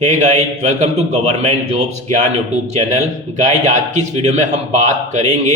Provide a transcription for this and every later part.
Hey guys, welcome to government jobs Gyan YouTube channel. Guys, आज की इस वीडियो में हम बात करेंगे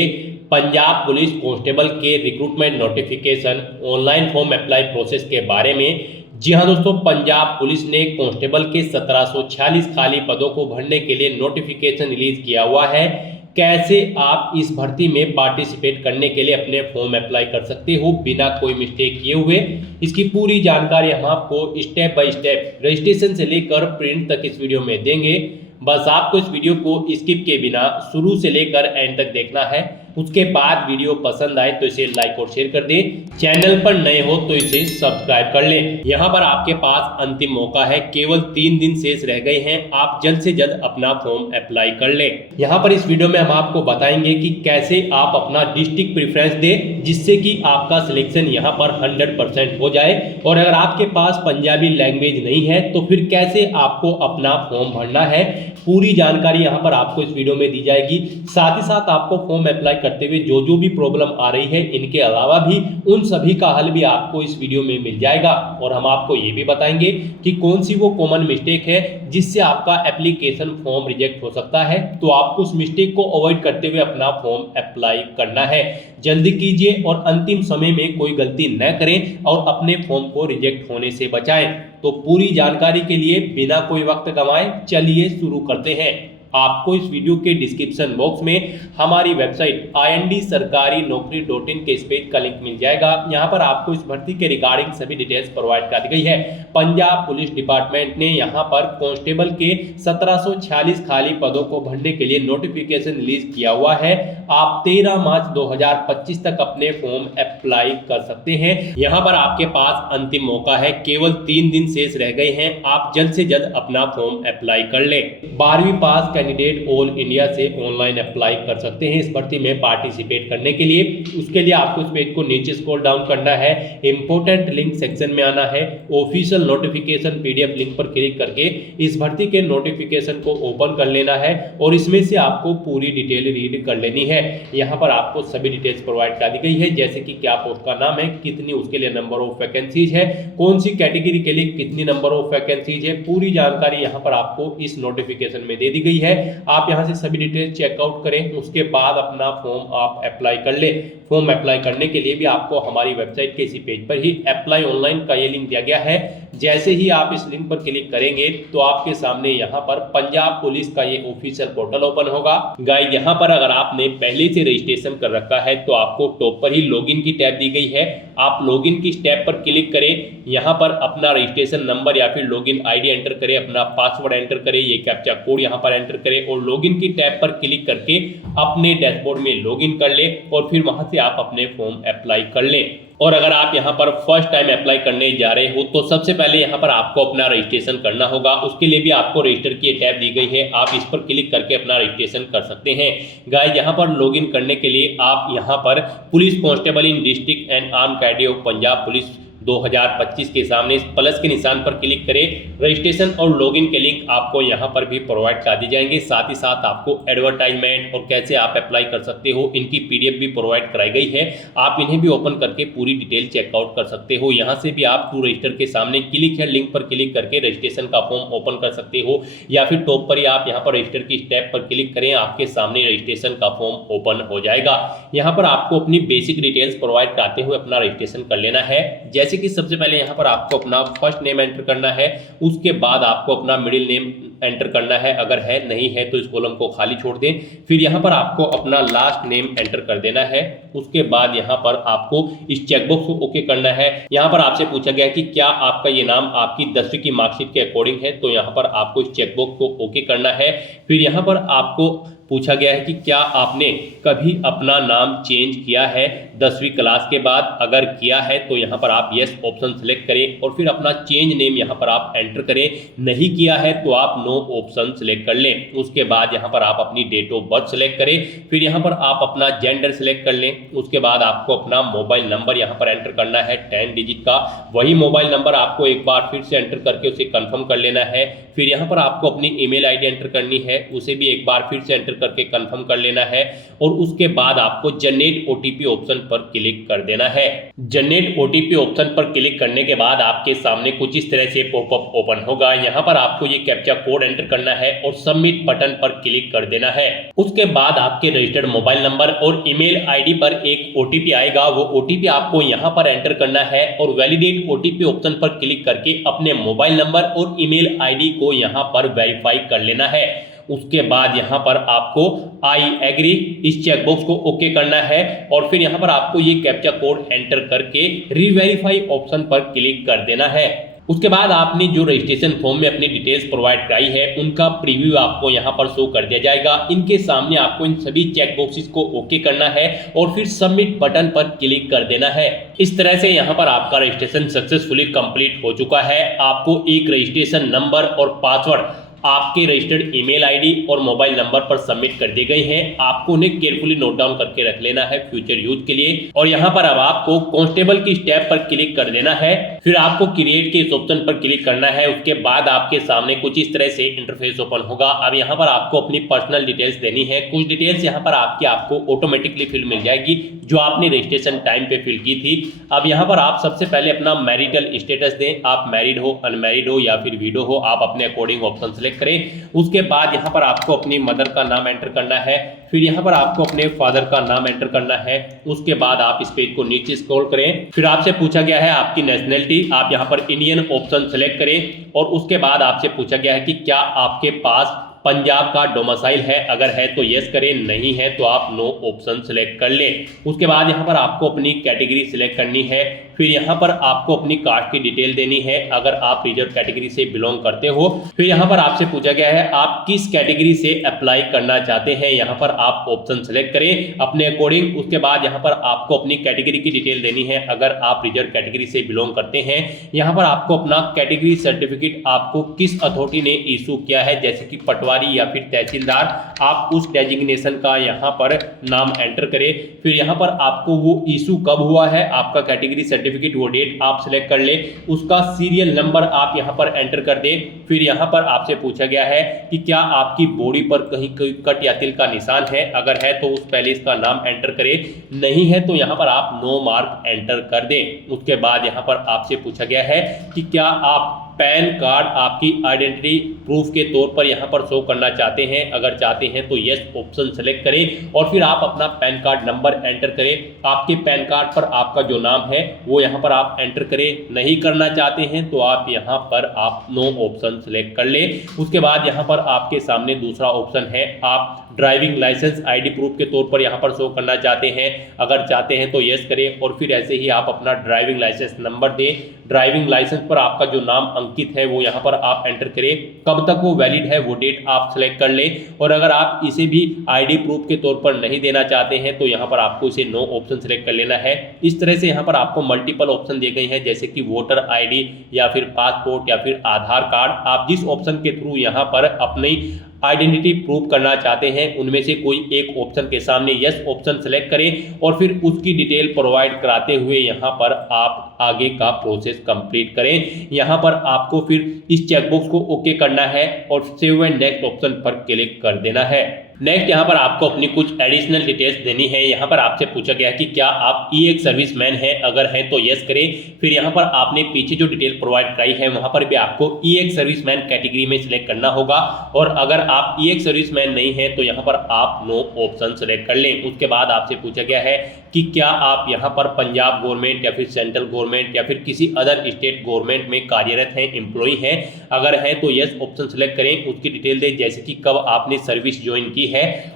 पंजाब पुलिस कांस्टेबल के recruitment notification online form apply process के बारे में। जी हाँ दोस्तों, पंजाब पुलिस ने कांस्टेबल के 1746 खाली पदों को भरने के लिए नोटिफिकेशन रिलीज किया हुआ है। कैसे आप इस भर्ती में पार्टिसिपेट करने के लिए अपने फॉर्म अप्लाई कर सकते हो बिना कोई मिस्टेक किए हुए, इसकी पूरी जानकारी हम आपको स्टेप बाय स्टेप रजिस्ट्रेशन से लेकर प्रिंट तक इस वीडियो में देंगे। बस आपको इस वीडियो को स्किप के बिना शुरू से लेकर एंड तक देखना है। उसके बाद वीडियो पसंद आए तो इसे लाइक और शेयर कर दें। चैनल पर नए हो तो इसे सब्सक्राइब कर लें। यहाँ पर आपके पास अंतिम मौका है, केवल 3 दिन शेष रह गए हैं। आप जल्द से जल्द अपना फॉर्म अप्लाई कर लें। यहाँ पर इस वीडियो में हम आपको बताएंगे कि कैसे आप अपना डिस्ट्रिक्ट प्रेफरेंस दें, जिससे कि आपका सिलेक्शन यहाँ पर 100% हो जाए। और अगर आपके पास पंजाबी लैंग्वेज नहीं है तो फिर कैसे आपको अपना फॉर्म भरना है, पूरी जानकारी यहाँ पर आपको इस वीडियो में दी जाएगी। साथ ही साथ आपको फॉर्म अप्लाई करते हुए जो जो भी प्रॉब्लम आ रही है, इनके अलावा भी उन सभी का हल भी आपको इस वीडियो में मिल जाएगा। और हम आपको ये भी बताएंगे कि कौन सी वो कॉमन मिस्टेक है जिससे आपका एप्लीकेशन फॉर्म रिजेक्ट हो सकता है। तो आपको उस मिस्टेक को अवॉइड करते हुए अपना फॉर्म अप्लाई करना है। जल्दी कीजिए और अंतिम समय में कोई गलती न करें और अपने फॉर्म को रिजेक्ट होने से बचाएं। तो पूरी जानकारी के लिए बिना कोई वक्त गंवाए चलिए शुरू करते हैं। आपको इस वीडियो के डिस्क्रिप्शन बॉक्स में हमारी वेबसाइट IND-sarkari-naukri.in के इस पेज का लिंक मिल जाएगा। यहाँ पर आपको इस भर्ती के रिगार्डिंग सभी डिटेल्स प्रोवाइड कर दी गई है। पंजाब पुलिस डिपार्टमेंट ने यहाँ पर कांस्टेबल के 1746 खाली पदों को भरने के लिए नोटिफिकेशन रिलीज किया हुआ है। आप 13 मार्च 2025 तक अपने फॉर्म अप्लाई कर सकते हैं। यहाँ पर आपके पास अंतिम मौका है, केवल 3 दिन शेष रह गए हैं। आप जल्द से जल्द अपना फॉर्म अप्लाई कर लें। 12वीं पास कैंडिडेट ऑल इंडिया से ऑनलाइन अप्लाई कर सकते हैं इस भर्ती में पार्टिसिपेट करने के लिए। उसके लिए आपको इस पेज को नीचे स्क्रॉल डाउन करना है, इंपोर्टेंट लिंक सेक्शन में आना है, ऑफिशियल नोटिफिकेशन PDF लिंक पर क्लिक करके इस भर्ती के नोटिफिकेशन को ओपन कर लेना है और इसमें से आपको पूरी डिटेल रीड कर लेनी है। यहाँ पर आपको सभी डिटेल्स प्रोवाइड कर दी गई है, जैसे कि क्या पोस्ट का नाम है, कितनी उसके लिए नंबर ऑफ वैकेंसीज है, कौन सी कैटेगरी के लिए कितनी नंबर ऑफ वैकेंसीज है। पूरी जानकारी यहाँ पर आपको इस नोटिफिकेशन में दे दी गई है। आप यहां से सभी डिटेल चेकआउट करें, उसके बाद अपना फॉर्म आप अप्लाई कर ले। फॉर्म अप्लाई करने के लिए भी आपको हमारी वेबसाइट के इसी पेज पर ही अप्लाई ऑनलाइन का ये लिंक दिया गया है। जैसे ही आप इस लिंक पर क्लिक करेंगे तो आपके सामने यहाँ पर पंजाब पुलिस का ये ऑफिशियल पोर्टल ओपन होगा। गाइस, यहाँ पर अगर आपने पहले से रजिस्ट्रेशन कर रखा है तो आपको टॉप पर ही लॉगिन की टैब दी गई है। आप लॉगिन की टैब पर क्लिक करें, यहाँ पर अपना रजिस्ट्रेशन नंबर या फिर लॉगिन ID एंटर करें, अपना पासवर्ड एंटर करें, ये कैप्चा कोड यहाँ पर एंटर करें और लॉगिन की टैब पर क्लिक करके अपने डैशबोर्ड में लॉगिन कर ले और फिर वहां से आप अपने फॉर्म अप्लाई कर लें। और अगर आप यहाँ पर फर्स्ट टाइम अप्लाई करने जा रहे हो तो सबसे पहले यहाँ पर आपको अपना रजिस्ट्रेशन करना होगा। उसके लिए भी आपको रजिस्टर की टैब दी गई है, आप इस पर क्लिक करके अपना रजिस्ट्रेशन कर सकते हैं। गाइस, यहाँ पर लॉगिन करने के लिए आप यहाँ पर police constable in district and arm cadre of Punjab police 2025 के सामने इस प्लस के निशान पर क्लिक करें। रजिस्ट्रेशन और लॉगिन के लिंक आपको यहाँ पर भी प्रोवाइड कर दी जाएंगे। साथ ही साथ आपको एडवर्टाइजमेंट और कैसे आप अप्लाई कर सकते हो, इनकी PDF भी प्रोवाइड कराई गई है। आप इन्हें भी ओपन करके पूरी डिटेल चेकआउट कर सकते हो। यहाँ से भी आप टू रजिस्टर के सामने क्लिक है लिंक पर क्लिक करके रजिस्ट्रेशन का फॉर्म ओपन कर सकते हो, या फिर टॉप पर ही आप यहाँ पर रजिस्टर की स्टेप पर क्लिक करें, आपके सामने रजिस्ट्रेशन का फॉर्म ओपन हो जाएगा। यहाँ पर आपको अपनी बेसिक डिटेल्स प्रोवाइड कराते हुए अपना रजिस्ट्रेशन कर लेना है। जैसे कि सबसे पहले यहाँ पर आपको अपना फर्स्ट नेम एंटर करना है, उसके बाद आपको अपना मिडिल नेम एंटर करना है, अगर है नहीं है तो इस कॉलम को खाली छोड़ दें। फिर यहाँ पर आपको अपना लास्ट नेम एंटर कर देना है। उसके बाद यहाँ पर आपको इस चेकबॉक्स को ओके करना है। यहाँ पर आपसे पूछा गया कि क्या आपका ये नाम आपकी 10वीं की मार्कशीट के अकॉर्डिंग है, तो यहाँ पर आपको इस चेकबॉक्स को ओके करना है। फिर यहाँ पर आपको पूछा गया है कि क्या आपने कभी अपना नाम चेंज किया है 10वीं क्लास के बाद, अगर किया है तो यहाँ पर आप यस ऑप्शन सेलेक्ट करें और फिर अपना चेंज नेम यहाँ पर आप एंटर करें। नहीं किया है तो आप नो ऑप्शन सेलेक्ट कर लें। उसके बाद यहाँ पर आप अपनी डेट ऑफ बर्थ सेलेक्ट करें, फिर यहाँ पर आप अपना जेंडर सेलेक्ट कर लें। उसके बाद आपको अपना मोबाइल नंबर यहाँ पर एंटर करना है 10 डिजिट का। वही मोबाइल नंबर आपको एक बार फिर से एंटर करके उसे कंफर्म कर लेना है। फिर यहाँ पर आपको अपनी email ID एंटर करनी है, उसे भी एक बार फिर से एंटर करके कंफर्म कर लेना है और उसके बाद आपको जनरेट ओटीपी ऑप्शन पर क्लिक कर देना है। जनरेट ओटीपी ऑप्शन पर क्लिक करने के बाद आपके सामने कुछ इस तरह से पॉपअप ओपन होगा। यहाँ पर आपको ये कैप्चा कोड एंटर करना है और सबमिट बटन पर क्लिक कर देना है। उसके बाद आपके रजिस्टर्ड मोबाइल नंबर और ईमेल आईडी पर एक ओटीपी आएगा। वो ओटीपी आपको यहाँ पर एंटर करना है और वैलिडेट ओटीपी ऑप्शन पर क्लिक करके अपने मोबाइल नंबर और ईमेल आईडी को यहाँ पर वेरीफाई कर लेना है। उसके बाद यहाँ पर आपको आई एग्री इस चेकबॉक्स को ओके करना है और फिर यहाँ पर आपको ये कैप्चा कोड एंटर करके रीवेरीफाई ऑप्शन पर क्लिक कर देना है। उसके बाद आपने जो रजिस्ट्रेशन फॉर्म में अपनी डिटेल्स प्रोवाइड कराई है उनका प्रीव्यू आपको यहाँ पर शो कर दिया जाएगा। इनके सामने आपको इन सभी चेक बॉक्सेस को ओके करना है और फिर सबमिट बटन पर क्लिक कर देना है। इस तरह से यहाँ पर आपका रजिस्ट्रेशन सक्सेसफुली कंप्लीट हो चुका है। आपको एक रजिस्ट्रेशन नंबर और पासवर्ड आपके रजिस्टर्ड ईमेल आईडी और मोबाइल नंबर पर सबमिट कर दिए गए हैं। आपको उन्हें केयरफुली नोट डाउन करके रख लेना है फ्यूचर यूज के लिए। और यहाँ पर अब आपको कांस्टेबल की स्टेप पर क्लिक कर देना है। फिर आपको क्रिएट के इस ऑप्शन पर क्लिक करना है। उसके बाद आपके सामने कुछ इस तरह से इंटरफेस ओपन होगा। अब यहाँ पर आपको अपनी पर्सनल डिटेल्स देनी है। कुछ डिटेल्स यहाँ पर आपको ऑटोमेटिकली फिल मिल जाएगी जो आपने रजिस्ट्रेशन टाइम पे फिल की थी। अब यहाँ पर आप सबसे पहले अपना मैरिटल स्टेटस दें। आप मैरिड हो, अनमैरिड हो या फिर विडो हो, आप अपने अकॉर्डिंग ऑप्शन सेलेक्ट करें। उसके बाद यहाँ पर आपको अपनी मदर का नाम एंटर करना है। फिर यहाँ पर आपको अपने फादर का नाम एंटर करना है। उसके बाद आप इस पेज को नीचे स्क्रॉल करें। फिर आपसे पूछा गया है आपकी नेशनलिटी, आप यहाँ पर इंडियन ऑप्शन सेलेक्ट करें और उसके बाद आपसे पूछा गया है कि क्या आपके पास पंजाब का डोमिसाइल है। अगर है तो यस करें, नहीं है तो आप नो ऑप्शन सेलेक्ट कर लें। उसके बाद यहाँ पर आपको अपनी कैटेगरी सिलेक्ट करनी है। फिर यहाँ पर आपको अपनी कास्ट की डिटेल देनी है अगर आप रिजर्व कैटेगरी से बिलोंग करते हो। फिर यहाँ पर आपसे पूछा गया है आप किस कैटेगरी से अप्लाई करना चाहते हैं। यहाँ पर आप ऑप्शन सेलेक्ट करें अपने अकॉर्डिंग। उसके बाद यहाँ पर आपको अपनी कैटेगरी की डिटेल देनी है अगर आप रिजर्व कैटेगरी से बिलोंग करते हैं। यहाँ पर आपको अपना कैटेगरी सर्टिफिकेट आपको किस अथॉरिटी ने इशू किया है, जैसे कि पटवारी या फिर तहसीलदार, आप उस डेजिग्नेशन का यहाँ पर नाम एंटर करें। फिर यहाँ पर आपको वो इशू कब हुआ है, आपका कैटेगरी सर्टिफिकेट वो डेट आप सिलेक्ट कर ले। उसका सीरियल नंबर आप यहाँ पर एंटर कर दें। फिर यहाँ पर आपसे पूछा गया है कि क्या आपकी बॉडी पर कहीं कोई कट या तिल का निशान है। अगर है तो उस पहले इसका नाम एंटर करें, नहीं है तो यहाँ पर आप नो मार्क एंटर कर दें। उसके बाद यहाँ पर आपसे पूछा गया है कि क्या आप पैन कार्ड आपकी आइडेंटिटी प्रूफ के तौर पर यहाँ पर शो करना चाहते हैं। अगर चाहते हैं तो यस ऑप्शन सेलेक्ट करें और फिर आप अपना पैन कार्ड नंबर एंटर करें। आपके पैन कार्ड पर आपका जो नाम है वो यहाँ पर आप एंटर करें। नहीं करना चाहते हैं तो आप यहाँ पर आप नो ऑप्शन सेलेक्ट कर लें। उसके बाद यहाँ पर आपके सामने दूसरा ऑप्शन है, आप ड्राइविंग लाइसेंस आईडी प्रूफ के तौर पर यहाँ पर शो करना चाहते हैं। अगर चाहते हैं तो यस करें और फिर ऐसे ही आप अपना ड्राइविंग लाइसेंस नंबर दें। ड्राइविंग लाइसेंस पर आपका जो नाम अंकित है वो यहाँ पर आप एंटर करें। कब तक वो वैलिड है वो डेट आप सेलेक्ट कर लें। और अगर आप इसे भी आईडी प्रूफ के तौर पर नहीं देना चाहते हैं तो यहाँ पर आपको इसे नो ऑप्शन सेलेक्ट कर लेना है। इस तरह से यहाँ पर आपको मल्टीपल ऑप्शन दिए गए हैं, जैसे कि वोटर आईडी या फिर पासपोर्ट या फिर आधार कार्ड। आप जिस ऑप्शन के थ्रू यहाँ पर अपनी आइडेंटिटी प्रूव करना चाहते हैं उनमें से कोई एक ऑप्शन के सामने यस ऑप्शन सेलेक्ट करें और फिर उसकी डिटेल प्रोवाइड कराते हुए यहाँ पर आप आगे का प्रोसेस कंप्लीट करें। यहाँ पर आपको फिर इस चेकबॉक्स को ओके करना है और सेव एंड नेक्स्ट ऑप्शन पर क्लिक कर देना है। नेक्स्ट यहाँ पर आपको अपनी कुछ एडिशनल डिटेल्स देनी है। यहाँ पर आपसे पूछा गया कि क्या आप ई-एक्स सर्विसमैन हैं। अगर है तो यस करें। फिर यहाँ पर आपने पीछे जो डिटेल प्रोवाइड कराई है वहाँ पर भी आपको ई-एक्स सर्विसमैन कैटेगरी में सिलेक्ट करना होगा। और अगर आप ई-एक्स सर्विसमैन नहीं है तो यहाँ पर आप नो ऑप्शन सेलेक्ट कर लें। उसके बाद आपसे पूछा गया है कि क्या आप यहाँ पर पंजाब गवर्नमेंट या फिर सेंट्रल गवर्नमेंट या फिर किसी अदर स्टेट गवर्नमेंट में कार्यरत हैं, एम्प्लॉई हैं। अगर है तो यस ऑप्शन सेलेक्ट करें। उसकी डिटेल दें, जैसे कि कब आपने सर्विस ज्वाइन की है।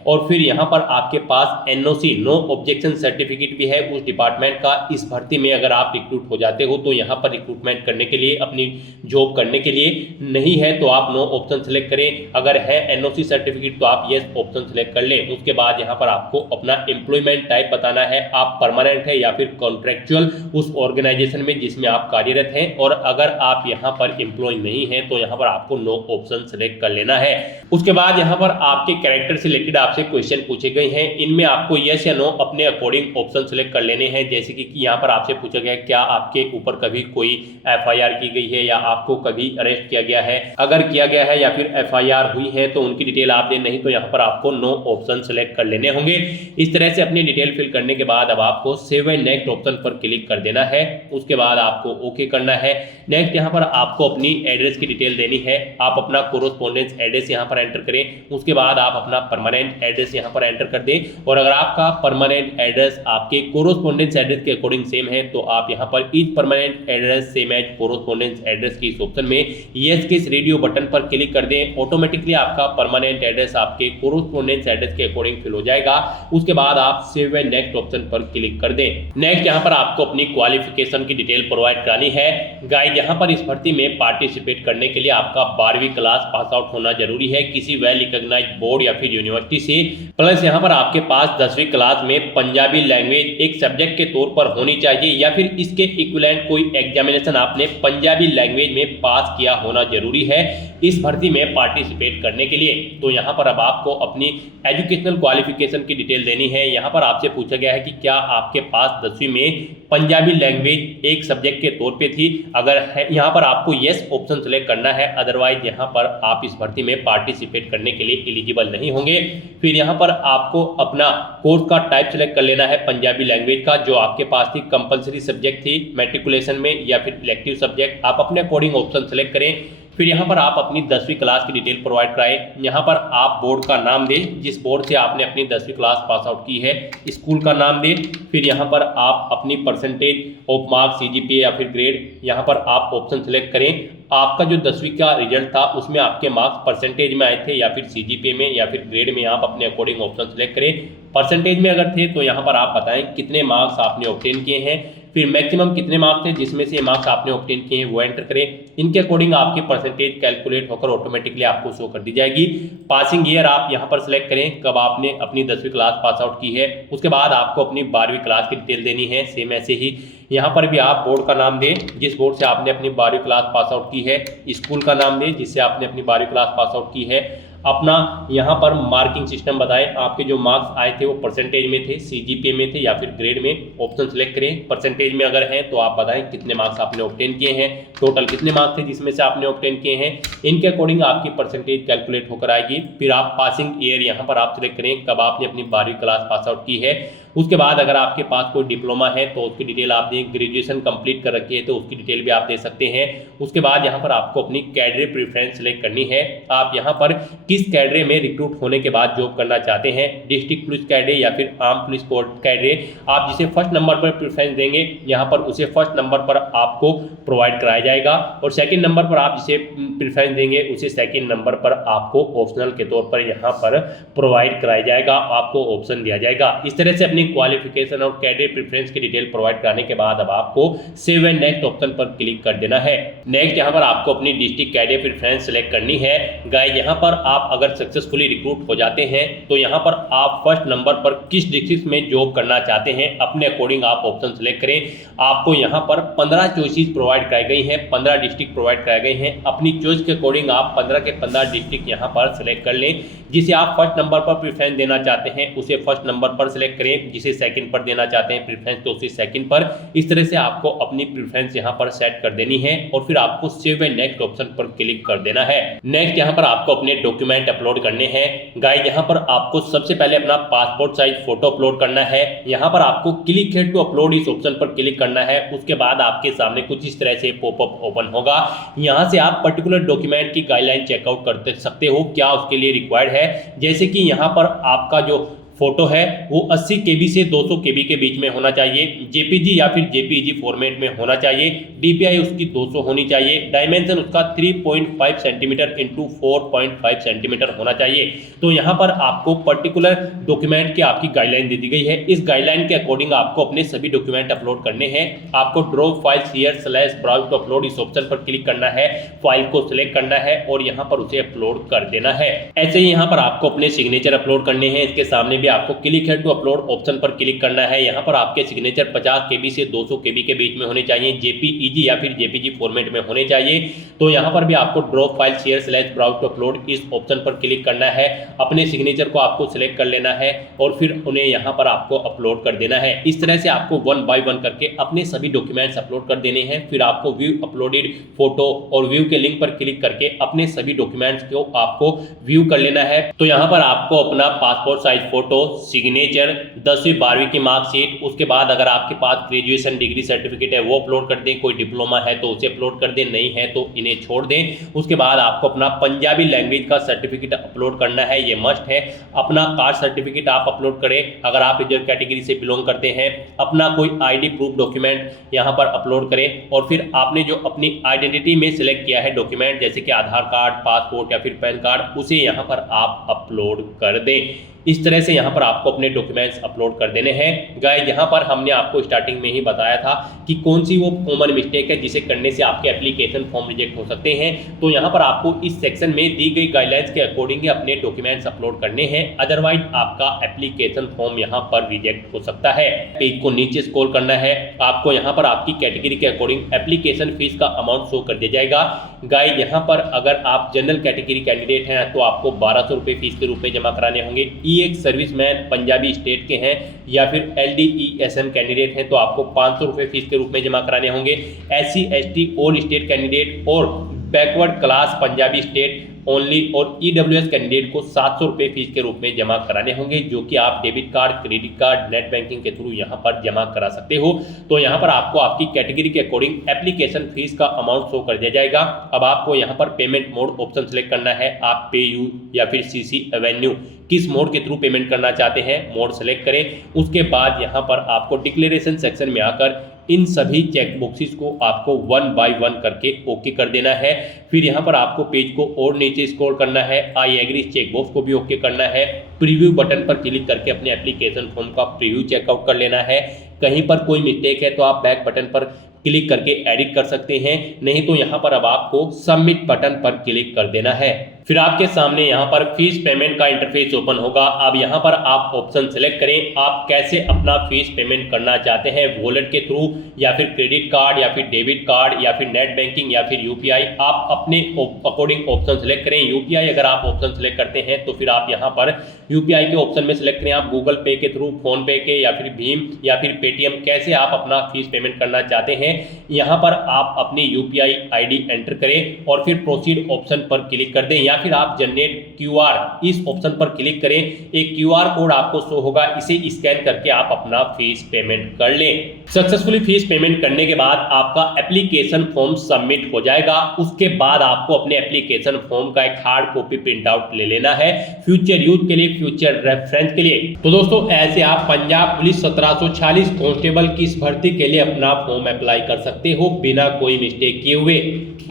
और फिर यहाँ पर आपके पास एनओसी नो ऑब्जेक्शन सर्टिफिकेट भी है उस डिपार्टमेंट का। इस भर्ती में अगर आप रिक्रूट हो जाते हो तो यहाँ पर रिक्रूटमेंट करने के लिए, अपनी जॉब करने के लिए, नहीं है तो आप नो ऑप्शन सेलेक्ट करें। अगर है एनओसी सर्टिफिकेट तो आप यस ऑप्शन सेलेक्ट कर लें। उसके बाद यहाँ पर आपको अपना एम्प्लॉयमेंट टाइप बताना है। आप परमानेंट है या फिर कॉन्ट्रेक्चुअल उस ऑर्गेनाइजेशन में जिसमें आप कार्यरत हैं, और अगर आप यहाँ पर एम्प्लॉय नहीं हैं तो यहाँ पर आपको नो ऑप्शन सेलेक्ट कर लेना है। उसके बाद यहाँ पर आपके कैरेक्टर से रिलेटेड आपसे क्वेश्चन पूछे गए हैं, इनमें आपको यस या नो अपने अकॉर्डिंग ऑप्शन सेलेक्ट कर लेने हैं। जैसे कि यहाँ पर आपसे पूछा गया क्या आपके ऊपर कभी कोई एफआईआर की गई है या आपको कभी अरेस्ट किया गया है, अगर किया गया है या फिर एफआईआर हुई है तो उनकी डिटेल आप दें, नहीं तो यहाँ पर आपको नो ऑप्शन सेलेक्ट कर लेने होंगे। इस तरह से अपनी डिटेल फिल करने के बाद अब आपको सेव एंड नेक्स्ट ऑप्शन पर क्लिक कर देना है। उसके बाद आपको ओके करना है। नेक्स्ट यहाँ पर आपको अपनी एड्रेस की डिटेल देनी है। आप अपना कोरोस्पोंडेंस एड्रेस यहाँ पर एंटर करें। उसके बाद आप अपना परमानेंट एड्रेस यहाँ पर एंटर कर दें, और अगर आपका परमानेंट एड्रेस आपके कोरोस्पोंडेंस एड्रेस के अकॉर्डिंग सेम है तो आप यहाँ पर is permanent address same as correspondence address की इस ऑप्शन में यस के इस रेडियो बटन पर क्लिक कर दें। ऑटोमेटिकली आपका परमानेंट एड्रेस आपके कोरोस्पोंडेंस एड्रेस के अकॉर्डिंग फिल हो जाएगा। उसके बाद आप सेव एंड नेक्स्ट ऑप्शन पर क्लिक कर दें। नेक्स्ट यहाँ पर आपको अपनी क्वालिफिकेशन की डिटेल प्रोवाइड करानी है। गाइस यहाँ पर इस भर्ती में पार्टिसिपेट करने के लिए आपका 12वीं क्लास पास आउट होना जरूरी है किसी वेल रिकॉग्नाइज्ड बोर्ड या फिर यूनिवर्सिटी से, प्लस यहाँ पर आपके पास 10वीं क्लास में पंजाबी लैंग्वेज एक सब्जेक्ट के तौर पर होनी चाहिए, या फिर इसके इक्विवेलेंट कोई एग्जामिनेशन आपने पंजाबी लैंग्वेज में पास किया होना जरूरी है इस भर्ती में पार्टिसिपेट करने के लिए। तो यहाँ पर अब आपको अपनी एजुकेशनल क्वालिफिकेशन की डिटेल देनी है। यहाँ पर आपसे पूछा गया है कि क्या आपके पास 10वीं में पंजाबी लैंग्वेज एक सब्जेक्ट के तौर पे थी, अगर है यहाँ पर आपको यस ऑप्शन सेलेक्ट करना है, अदरवाइज यहाँ पर आप इस भर्ती में पार्टिसिपेट करने के लिए एलिजिबल नहीं होंगे। फिर यहाँ पर आपको अपना कोर्स का टाइप सेलेक्ट कर लेना है पंजाबी लैंग्वेज का, जो आपके पास थी कंपलसरी सब्जेक्ट थी मैट्रिकुलेशन में या फिर इलेक्टिव सब्जेक्ट, आप अपने अकॉर्डिंग ऑप्शन सेलेक्ट करें। फिर यहाँ पर आप अपनी 10वीं क्लास की डिटेल प्रोवाइड कराएं। यहाँ पर आप बोर्ड का नाम दें जिस बोर्ड से आपने अपनी 10वीं क्लास पास आउट की है, स्कूल का नाम दें। फिर यहाँ पर आप अपनी परसेंटेज ऑफ मार्क्स सीजीपीए या फिर ग्रेड यहाँ पर आप ऑप्शन सेलेक्ट करें। आपका जो 10वीं का रिजल्ट था उसमें आपके मार्क्स परसेंटेज में आए थे या फिर सीजीपीए में या फिर ग्रेड में, आप अपने अकॉर्डिंग ऑप्शन सेलेक्ट करें। परसेंटेज में अगर थे तो यहाँ पर आप बताएं कितने मार्क्स आपने ऑब्टेन किए हैं, फिर मैक्सिमम कितने मार्क्स थे जिसमें से मार्क्स आपने ऑब्टेन किए हैं वो एंटर करें। इनके अकॉर्डिंग आपकी परसेंटेज कैलकुलेट होकर ऑटोमेटिकली आपको शो कर दी जाएगी। पासिंग ईयर आप यहाँ पर सिलेक्ट करें कब आपने अपनी 10वीं क्लास पास आउट की है। उसके बाद आपको अपनी 12वीं क्लास की डिटेल देनी है। सेम ऐसे ही यहाँ पर भी आप बोर्ड का नाम दें जिस बोर्ड से आपने अपनी 12वीं क्लास पास आउट की है, स्कूल का नाम दें जिससे आपने अपनी 12वीं क्लास पास आउट की है, अपना यहाँ पर मार्किंग सिस्टम बताएं, आपके जो मार्क्स आए थे वो परसेंटेज में थे, सीजीपीए में थे या फिर ग्रेड में, ऑप्शन सेलेक्ट करें। परसेंटेज में अगर हैं तो आप बताएं कितने मार्क्स आपने ऑब्टेन किए हैं, टोटल कितने मार्क्स थे जिसमें से आपने ऑब्टेन किए हैं, इनके अकॉर्डिंग आपकी परसेंटेज कैलकुलेट होकर आएगी। फिर आप पासिंग ईयर यहाँ पर आप सिलेक्ट करें कब आपने अपनी 12वीं क्लास पास आउट की है। उसके बाद अगर आपके पास कोई डिप्लोमा है तो उसकी डिटेल आप दें, ग्रेजुएशन कंप्लीट कर रखी है तो उसकी डिटेल भी आप दे सकते हैं। उसके बाद यहाँ पर आपको अपनी कैडरे प्रेफरेंस सेलेक्ट करनी है। आप यहाँ पर किस कैडरे में रिक्रूट होने के बाद जॉब करना चाहते हैं, डिस्ट्रिक्ट पुलिस कैडरे या फिर आर्म पुलिस कैडरे, आप जिसे फर्स्ट नंबर पर प्रेफरेंस देंगे यहाँ पर उसे फर्स्ट नंबर पर आपको प्रोवाइड कराया जाएगा, और सेकंड नंबर पर आप जिसे प्रेफरेंस देंगे उसे सेकंड नंबर पर आपको ऑप्शनल के तौर पर यहाँ पर प्रोवाइड कराया जाएगा, आपको ऑप्शन दिया जाएगा। इस तरह से अपनी क्वालिफिकेशन और कैडरे प्रेफरेंस की डिटेल प्रोवाइड कराने के बाद अब आपको सेव एंड नेक्स्ट ऑप्शन पर क्लिक कर देना है। नेक्स्ट यहाँ पर आपको अपनी डिस्ट्रिक्ट कैडरे प्रेफरेंस सेलेक्ट करनी है। गाइस यहाँ पर आप अगर सक्सेसफुली रिक्रूट हो जाते हैं तो यहाँ पर आप फर्स्ट नंबर पर किस डिस्ट्रिक्ट में जॉब करना चाहते हैं अपने अकॉर्डिंग आप ऑप्शन सेलेक्ट करें। आपको यहाँ पर 15 चॉइसेस प्रोवाइड कराई गई हैं, 15 डिस्ट्रिक्ट प्रोवाइड कराए गए हैं। अपनी चॉइस के अकॉर्डिंग आप 15 के 15 डिस्ट्रिक्ट यहाँ पर सेलेक्ट कर लें। जिसे आप फर्स्ट नंबर पर प्रेफरेंस देना चाहते हैं उसे फर्स्ट नंबर पर सिलेक्ट करें, जिसे सेकंड पर देना चाहते हैं प्रेफरेंस तो उसे सेकंड पर। इस तरह से आपको अपनी प्रेफरेंस यहाँ पर सेट कर देनी है और फिर आपको सेव एंड नेक्स्ट ऑप्शन पर क्लिक कर देना है। नेक्स्ट यहाँ पर आपको अपने डॉक्यूमेंट अपलोड करने हैं। गाइस यहाँ पर आपको सबसे पहले अपना पासपोर्ट साइज फोटो अपलोड करना है। यहाँ पर आपको क्लिक है टू अपलोड इस ऑप्शन पर क्लिक करना है। उसके बाद आपके सामने कुछ इस तरह से पॉपअप ओपन होगा। यहाँ से आप पर्टिकुलर डॉक्यूमेंट की गाइडलाइन चेकआउट कर सकते हो क्या उसके लिए रिक्वायर्ड है। जैसे कि यहाँ पर आपका जो फोटो है वो 80 KB से 200 KB के बीच में होना चाहिए, जेपीजी या फिर जेपीईजी फॉर्मेट में होना चाहिए, डीपीआई उसकी 200 होनी चाहिए, डायमेंशन उसका 3.5 सेंटीमीटर इंटू 4.5 सेंटीमीटर होना चाहिए। तो यहाँ पर आपको पर्टिकुलर डॉक्यूमेंट की आपकी गाइडलाइन दे दी गई है। इस गाइडलाइन के अकॉर्डिंग आपको अपने सभी डॉक्यूमेंट अपलोड करने हैं। आपको drop files here slash browse to upload इस ऑप्शन पर क्लिक करना है, फाइल को सिलेक्ट करना है और यहाँ पर उसे अपलोड कर देना है। ऐसे ही यहाँ पर आपको अपने सिग्नेचर अपलोड करने हैं। इसके सामने भी आपको क्लिक है टू अपलोड ऑप्शन पर क्लिक करना है। यहाँ पर आपके सिग्नेचर 50 KB से 200 KB के बीच में होने चाहिए, JPEG या फिर JPG फॉर्मेट में होने चाहिए। तो यहाँ पर भी आपको drop file here slash browse to upload इस ऑप्शन पर क्लिक करना है। अपने सिग्नेचर को आपको सिलेक्ट कर लेना है और फिर उन्हें यहाँ पर आपको अपलोड कर देना है। इस तरह से आपको 1 बाय 1 करके अपने सभी डॉक्यूमेंट्स अपलोड कर देने हैं। फिर आपको व्यू अपलोडेड फोटो और व्यू के लिंक पर क्लिक करके अपने सभी डॉक्यूमेंट्स को आपको व्यू कर लेना है। तो यहाँ पर आपको अपना पासपोर्ट साइज फोटो, सिग्नेचर, 10वीं 12वीं की मार्कशीट, उसके बाद अगर आपके पास ग्रेजुएशन डिग्री सर्टिफिकेट है वो अपलोड कर दें, कोई डिप्लोमा है तो उसे अपलोड कर दें, नहीं है तो इन्हें छोड़ दें। उसके बाद आपको अपना पंजाबी लैंग्वेज का सर्टिफिकेट अपलोड करना है, ये मस्ट है। अपना कास्ट सर्टिफिकेट आप अपलोड करें अगर आप रिजर्व कैटेगरी से बिलोंग करते हैं। अपना कोई ID प्रूफ डॉक्यूमेंट यहाँ पर अपलोड करें और फिर आपने जो अपनी आइडेंटिटी में सिलेक्ट किया है डॉक्यूमेंट, जैसे कि आधार कार्ड, पासपोर्ट या फिर पैन कार्ड, उसे यहाँ पर आप अपलोड कर दें। इस तरह से यहाँ पर आपको अपने डॉक्यूमेंट्स अपलोड कर देने हैं। गाइस, यहाँ पर हमने आपको स्टार्टिंग में ही बताया था कि कौन सी वो कॉमन मिस्टेक है जिसे करने से आपके एप्लीकेशन फॉर्म रिजेक्ट हो सकते हैं। तो यहाँ पर आपको इस सेक्शन में दी गई गाइडलाइंस के अकॉर्डिंग अपने डॉक्यूमेंट्स अपलोड करने हैं, अदरवाइज आपका एप्लीकेशन फॉर्म यहाँ पर रिजेक्ट हो सकता है। पेज को नीचे स्क्रॉल करना है, आपको यहाँ पर आपकी कैटेगरी के अकॉर्डिंग एप्लीकेशन फीस का अमाउंट शो कर दिया जाएगा। गाइस, यहाँ पर अगर आप जनरल कैटेगरी कैंडिडेट हैं तो आपको 1200 रुपये फीस के रूप में जमा कराने होंगे। एक सर्विसमैन पंजाबी स्टेट के हैं या फिर LDESM कैंडिडेट हैं तो आपको 500 रुपये फीस के रूप में जमा कराने होंगे। SC ST all state candidate और backward class Punjabi state only और EWS कैंडिडेट को 700 रुपये फीस के रूप में जमा कराने होंगे, जो कि आप debit card, credit card, net banking के थ्रू यहाँ पर जमा करा सकते हो। तो यहाँ पर आपको आपकी कैटेगरी के अकॉर्डिंग एप्लीकेशन फीस का अमाउंट शो कर दिया जाएगा। अब आपको यहाँ पर पेमेंट मोड ऑप्शन सेलेक्ट करना है। आप PayU या फिर CC एवेन्यू किस मोड के थ्रू पेमेंट करना चाहते हैं, मोड सेलेक्ट करें। उसके बाद यहाँ पर आपको डिक्लेरेशन सेक्शन में आकर इन सभी चेक बॉक्सेस को आपको 1 बाय 1 करके ओके कर देना है। फिर यहाँ पर आपको पेज को और नीचे स्क्रॉल करना है, आई एग्री चेक बॉक्स को भी ओके करना है। प्रीव्यू बटन पर क्लिक करके अपने एप्लीकेशन फॉर्म का प्रीव्यू चेकआउट कर लेना है। कहीं पर कोई मिस्टेक है तो आप बैक बटन पर क्लिक करके एडिट कर सकते हैं, नहीं तो यहाँ पर अब आपको सबमिट बटन पर क्लिक कर देना है। फिर आपके सामने यहाँ पर फीस पेमेंट का इंटरफेस ओपन होगा। अब यहाँ पर आप ऑप्शन सेलेक्ट करें, आप कैसे अपना फीस पेमेंट करना चाहते हैं, वॉलेट के थ्रू या फिर क्रेडिट कार्ड या फिर डेबिट कार्ड या फिर नेट बैंकिंग या फिर UPI। आप अपने अकॉर्डिंग ऑप्शन सेलेक्ट करें। UPI अगर आप ऑप्शन सेलेक्ट करते हैं तो फिर आप यहाँ पर UPI के ऑप्शन में सेलेक्ट करें, आप गूगल पे के थ्रू, फोन पे के या फिर भीम या फिर पेटीएम, कैसे आप अपना फीस पेमेंट करना चाहते हैं। यहाँ पर आप अपनी UPI ID एंटर करें और फिर प्रोसीड ऑप्शन पर क्लिक कर दें, या फिर आप जनरेट QR इस ऑप्शन पर क्लिक करें। एक QR कोड आपको शो होगा, इसे स्कैन करके आप अपना फीस पेमेंट कर लें। सक्सेसफुली फीस पेमेंट करने के बाद आपका एप्लीकेशन फॉर्म सबमिट हो जाएगा। उसके बाद आपको अपने एप्लीकेशन फॉर्म का एक हार्ड कॉपी प्रिंट आउट ले लेना है, फ्यूचर यूज के लिए, फ्यूचर रेफरेंस के लिए। तो दोस्तों, ऐसे आप पंजाब पुलिस 1746 कांस्टेबल की इस भर्ती के लिए अपना फॉर्म अप्लाई कर सकते हो बिना कोई मिस्टेक किए हुए।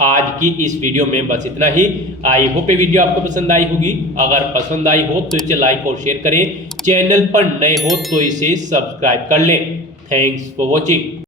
आज की इस वीडियो में बस इतना ही। आई होप ये वीडियो आपको पसंद आई होगी। अगर पसंद आई हो तो इसे लाइक और शेयर करें। चैनल पर नए हो तो इसे सब्सक्राइब कर लें। Thanks for watching.